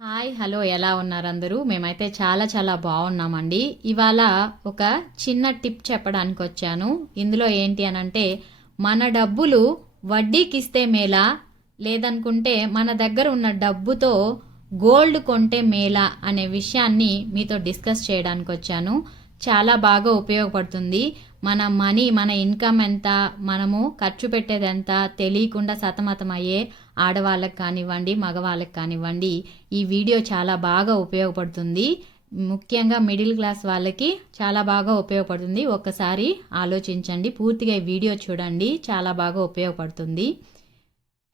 Hi hello ఎలా ఉన్నారు అందరూ? మేమైతే చాలా చాలా బాగున్నామండి. ఇవాళ ఒక చిన్న టిప్ చెప్పడానికి వచ్చాను ఇందులో ఏంటి అని అంటే మన డబ్బులు వడ్డీకి ఇస్తే మేలా లేదనుకుంటే మన దగ్గర ఉన్న డబ్బుతో గోల్డ్ కొంటే మేలా అనే విషయాన్ని మీతో డిస్కస్ చేయడానికి వచ్చాను చాలా బాగా ఉపయోగపడుతుంది. మన మనీ మన ఇన్కమ్ ఎంత మనము ఖర్చు పెట్టేది ఎంత తెలియకుండా సతమతం అయ్యే ఆడవాళ్ళకి కానివ్వండి మగవాళ్ళకి కానివ్వండి ఈ వీడియో చాలా బాగా ఉపయోగపడుతుంది. ముఖ్యంగా మిడిల్ క్లాస్ వాళ్ళకి చాలా బాగా ఉపయోగపడుతుంది. ఒక్కసారి ఆలోచించండి. పూర్తిగా ఈ వీడియో చూడండి. చాలా బాగా ఉపయోగపడుతుంది.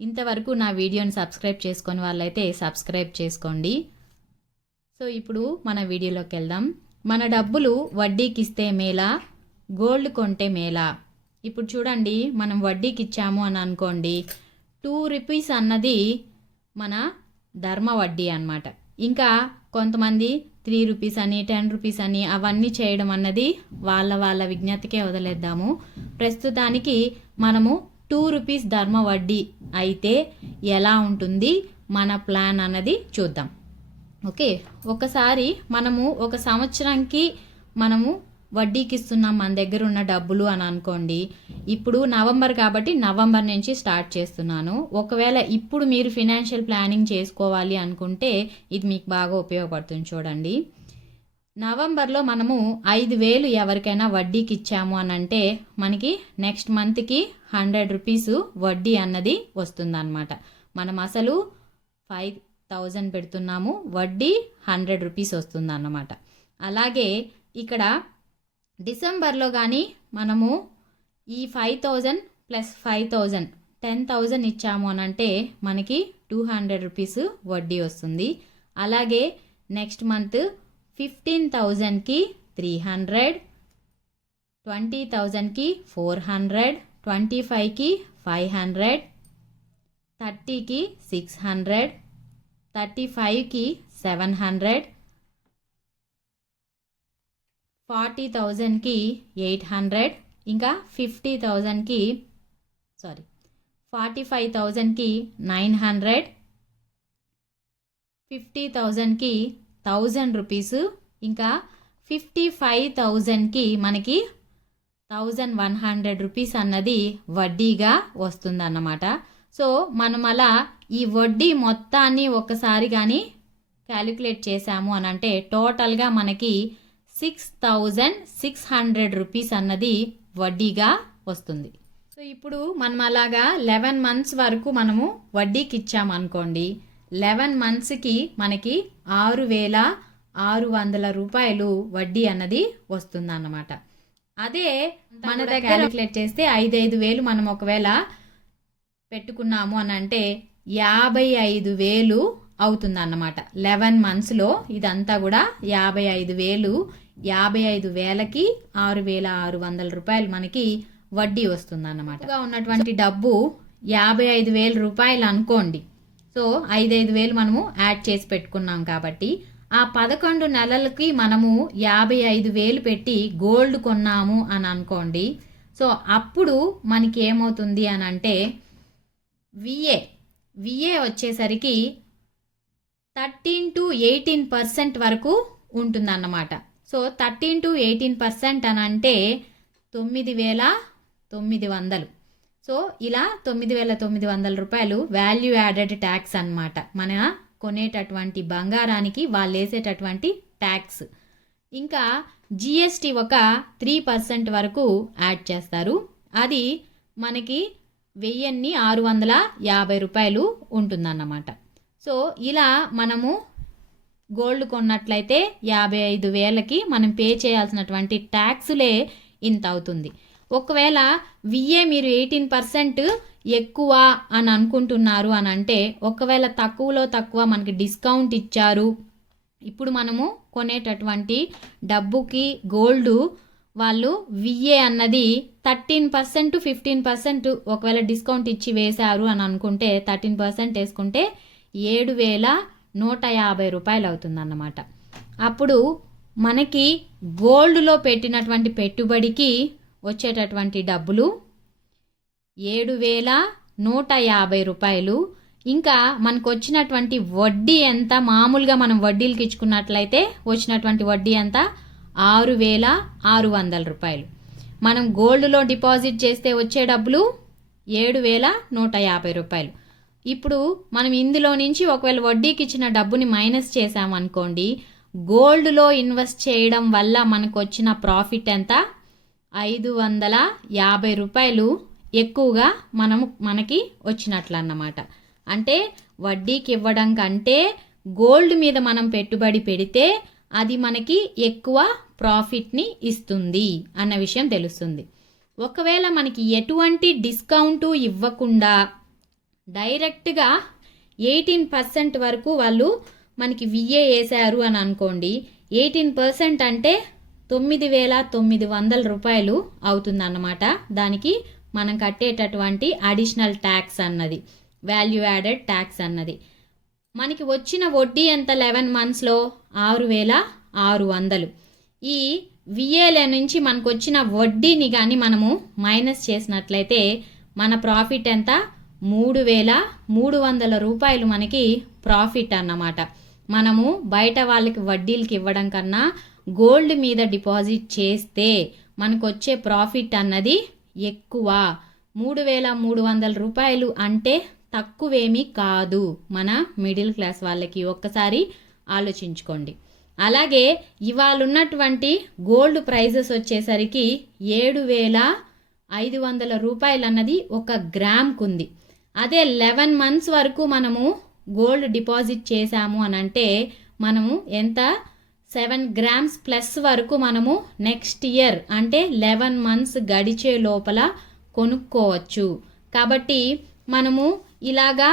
ఇంతవరకు నా వీడియోని సబ్స్క్రైబ్ చేసుకొని వాళ్ళైతే సబ్స్క్రైబ్ చేసుకోండి. సో ఇప్పుడు మన వీడియోలోకి వెళ్దాం. మన డబ్బులు వడ్డీకి ఇస్తే మేలా గోల్డ్ కొంటే మేలా. ఇప్పుడు చూడండి మనం వడ్డీకి ఇచ్చాము అని అనుకోండి టూ రూపీస్ అన్నది మన ధర్మ వడ్డీ అన్నమాట. ఇంకా కొంతమంది త్రీ రూపీస్ అని టెన్ రూపీస్ అని అవన్నీ చేయడం అన్నది వాళ్ళ వాళ్ళ విజ్ఞతకే వదిలేద్దాము. ప్రస్తుతానికి మనము టూ రూపీస్ ధర్మ వడ్డీ అయితే ఎలా ఉంటుంది మన ప్లాన్ అన్నది చూద్దాం. ఓకే? ఒకసారి మనము ఒక సంవత్సరానికి మనము వడ్డీకి ఇస్తున్నాం మన దగ్గర ఉన్న డబ్బులు అని అనుకోండి. ఇప్పుడు నవంబర్ కాబట్టి నవంబర్ నుంచి స్టార్ట్ చేస్తున్నాను. ఒకవేళ ఇప్పుడు మీరు ఫినాన్షియల్ ప్లానింగ్ చేసుకోవాలి అనుకుంటే ఇది మీకు బాగా ఉపయోగపడుతుంది చూడండి. నవంబర్లో మనము ఐదు వేలు ఎవరికైనా వడ్డీకి ఇచ్చాము అని అంటే మనకి నెక్స్ట్ మంత్కి హండ్రెడ్ రూపీస్ వడ్డీ అన్నది వస్తుందన్నమాట. మనం అసలు ఫైవ్ థౌజండ్ పెడుతున్నాము వడ్డీ హండ్రెడ్ రూపీస్ వస్తుందన్నమాట. అలాగే ఇక్కడ డిసెంబర్లో కానీ మనము ఈ five thousand plus five thousand ten thousand ఇచ్చాము అని అంటే మనకి టూ హండ్రెడ్ రూపీస్ వడ్డీ వస్తుంది. అలాగే నెక్స్ట్ మంత్ ఫిఫ్టీన్ థౌజండ్కి త్రీ హండ్రెడ్ ట్వంటీ థౌజండ్కి ఫోర్ హండ్రెడ్ ట్వంటీ ఫైవ్కి ఫైవ్ హండ్రెడ్ థర్టీకి సిక్స్ హండ్రెడ్ థర్టీ ఫైవ్కి సెవెన్ హండ్రెడ్ ఫార్టీ థౌజండ్కి ఎయిట్ హండ్రెడ్ ఇంకా ఫిఫ్టీ థౌజండ్కి సారీ ఫార్టీ ఫైవ్ థౌజండ్కి నైన్ హండ్రెడ్ ఫిఫ్టీ థౌజండ్కి థౌజండ్ రూపీస్ ఇంకా ఫిఫ్టీ ఫైవ్ థౌజండ్కి మనకి థౌజండ్ వన్ హండ్రెడ్ రూపీస్ అన్నది వడ్డీగా వస్తుందన్నమాట. సో మనం అలా ఈ వడ్డీ మొత్తాన్ని ఒకసారి కానీ క్యాలిక్యులేట్ చేసాము అని అంటే టోటల్గా మనకి six thousand six hundred rupees అన్నది వడ్డీగా వస్తుంది. సో ఇప్పుడు మనం అలాగా లెవెన్ మంత్స్ వరకు మనము వడ్డీకి ఇచ్చామనుకోండి లెవెన్ మంత్స్కి మనకి ఆరు వేల ఆరు వందల రూపాయలు వడ్డీ అన్నది వస్తుందన్నమాట. అదే మన దగ్గర క్యాలిక్యులేట్ చేస్తే ఐదైదు వేలు మనం ఒకవేళ పెట్టుకున్నాము అని అంటే యాభై ఐదు వేలు అవుతుందన్నమాట. లెవెన్ మంత్స్లో ఇదంతా కూడా యాభై ఐదు వేలు యాభై ఐదు వేలకి ఆరు వేల ఆరు వందల రూపాయలు మనకి వడ్డీ వస్తుందన్నమాట. ఇంకా ఉన్నటువంటి డబ్బు యాభై ఐదు వేల రూపాయలు అనుకోండి. సో ఐదైదు వేలు మనము యాడ్ చేసి పెట్టుకున్నాం కాబట్టి ఆ పదకొండు నెలలకి మనము యాభై ఐదు వేలు పెట్టి గోల్డ్ కొన్నాము అని అనుకోండి. సో అప్పుడు మనకి ఏమవుతుంది అని అంటే విఏ విఏ వచ్చేసరికి థర్టీన్ టు ఎయిటీన్ పర్సెంట్ వరకు ఉంటుందన్నమాట. So thirteen to eighteen percent అని అంటే తొమ్మిది వేల తొమ్మిది వందలు. సో ఇలా తొమ్మిది వేల తొమ్మిది వందల రూపాయలు వాల్యూ యాడెడ్ ట్యాక్స్ అన్నమాట. మన కొనేటటువంటి బంగారానికి వాళ్ళు వేసేటటువంటి ట్యాక్స్ ఇంకా జిఎస్టీ ఒక త్రీ పర్సెంట్ వరకు యాడ్ చేస్తారు. అది మనకి వెయ్యిన్ని ఆరు వందల యాభై రూపాయలు ఉంటుందన్నమాట. సో ఇలా మనము గోల్డ్ కొన్నట్లయితే యాభై ఐదు వేలకి మనం పే చేయాల్సినటువంటి ట్యాక్సులే ఇంత అవుతుంది. ఒకవేళ విఏ మీరు ఎయిటీన్ పర్సెంట్ ఎక్కువ అని అనుకుంటున్నారు అని అంటే ఒకవేళ తక్కువలో తక్కువ మనకి డిస్కౌంట్ ఇచ్చారు. ఇప్పుడు మనము కొనేటటువంటి డబ్బుకి గోల్డ్ వాళ్ళు విఏ అన్నది థర్టీన్ పర్సెంట్ ఫిఫ్టీన్ పర్సెంట్ ఒకవేళ డిస్కౌంట్ ఇచ్చి వేశారు అని అనుకుంటే థర్టీన్ పర్సెంట్ వేసుకుంటే ఏడు వేల నూట యాభై రూపాయలు అవుతుందన్నమాట. అప్పుడు మనకి గోల్డ్లో పెట్టినటువంటి పెట్టుబడికి వచ్చేటటువంటి డబ్బులు ఏడు వేల నూట యాభై రూపాయలు. ఇంకా మనకు వచ్చినటువంటి వడ్డీ ఎంత? మామూలుగా మనం వడ్డీలకి ఇచ్చుకున్నట్లయితే వచ్చినటువంటి వడ్డీ ఎంత? ఆరు వేల ఆరు వందల రూపాయలు. మనం గోల్డ్లో డిపాజిట్ చేస్తే వచ్చే డబ్బులు ఏడు వేల నూట యాభై రూపాయలు. ఇప్పుడు మనం ఇందులో నుంచి ఒకవేళ వడ్డీకి ఇచ్చిన డబ్బుని మైనస్ చేసామనుకోండి గోల్డ్లో ఇన్వెస్ట్ చేయడం వల్ల మనకు వచ్చిన ప్రాఫిట్ ఎంత? ఐదు వందల యాభై రూపాయలు ఎక్కువగా మనము మనకి వచ్చినట్లు అన్నమాట అంటే వడ్డీకి ఇవ్వడం కంటే గోల్డ్ మీద మనం పెట్టుబడి పెడితే అది మనకి ఎక్కువ ప్రాఫిట్ని ఇస్తుంది అన్న విషయం తెలుస్తుంది. ఒకవేళ మనకి ఎటువంటి డిస్కౌంటు ఇవ్వకుండా డైరెక్ట్గా ఎయిటీన్ పర్సెంట్ వరకు వాళ్ళు మనకి విఏ వేశారు అని అనుకోండి ఎయిటీన్ పర్సెంట్ అంటే తొమ్మిది వేల తొమ్మిది వందల రూపాయలు అవుతుందన్నమాట. దానికి మనం కట్టేటటువంటి అడిషనల్ ట్యాక్స్ అన్నది వాల్యూ యాడెడ్ ట్యాక్స్ అన్నది. మనకి వచ్చిన వడ్డీ ఎంత? లెవెన్ మంత్స్లో ఆరు వేల ఆరు వందలు. ఈ విఏల నుంచి మనకు వచ్చిన వడ్డీని కానీ మనము మైనస్ చేసినట్లయితే మన ప్రాఫిట్ ఎంత? మూడు వేల మూడు వందల రూపాయలు మనకి ప్రాఫిట్ అన్నమాట. మనము బయట వాళ్ళకి వడ్డీలకి ఇవ్వడం కన్నా గోల్డ్ మీద డిపాజిట్ చేస్తే మనకు వచ్చే ప్రాఫిట్ అన్నది ఎక్కువ. మూడు వేల మూడు వందల రూపాయలు అంటే తక్కువేమీ కాదు మన మిడిల్ క్లాస్ వాళ్ళకి ఒక్కసారి ఆలోచించుకోండి. అలాగే ఇవాళ ఉన్నటువంటి గోల్డ్ ప్రైజెస్ వచ్చేసరికి ఏడు వేల ఐదు వందల రూపాయలు అన్నది ఒక గ్రామ్కు ఉంది అదే లెవెన్ మంత్స్ వరకు మనము గోల్డ్ డిపాజిట్ చేశాము అని అంటే మనము ఎంత? సెవెన్ గ్రామ్స్ ప్లస్ వరకు మనము నెక్స్ట్ ఇయర్ అంటే లెవెన్ మంత్స్ గడిచే లోపల కొనుక్కోవచ్చు. కాబట్టి మనము ఇలాగా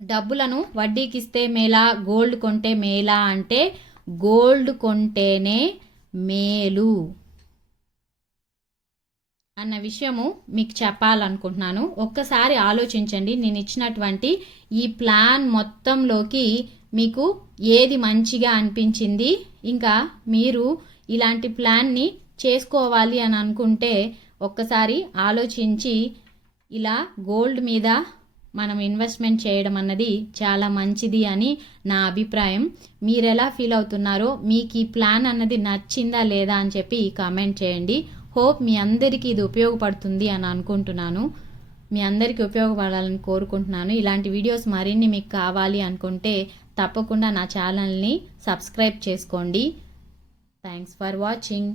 డబ్బులను వడ్డీకి ఇస్తే మేలా గోల్డ్ కొంటే మేలా అంటే గోల్డ్ కొంటేనే మేలు అన్న విషయము మీకు చెప్పాలనుకుంటున్నాను. ఒక్కసారి ఆలోచించండి. నేను ఇచ్చినటువంటి ఈ ప్లాన్ మొత్తంలోకి మీకు ఏది మంచిగా అనిపించింది ఇంకా మీరు ఇలాంటి ప్లాన్ని చేసుకోవాలి అని అనుకుంటే ఒక్కసారి ఆలోచించి ఇలా గోల్డ్ మీద మనం ఇన్వెస్ట్మెంట్ చేయడం అన్నది చాలా మంచిది అని నా అభిప్రాయం. మీరు ఎలా ఫీల్ అవుతున్నారో మీకు ఈ ప్లాన్ అన్నది నచ్చిందా లేదా అని చెప్పి కామెంట్ చేయండి. హోప్ మీ అందరికీ ఇది ఉపయోగపడుతుంది అని అనుకుంటున్నాను. మీ అందరికీ ఉపయోగపడాలని కోరుకుంటున్నాను. ఇలాంటి వీడియోస్ మరిన్ని మీకు కావాలి అనుకుంటే తప్పకుండా నా ఛానల్ని సబ్స్క్రైబ్ చేసుకోండి. Thanks for watching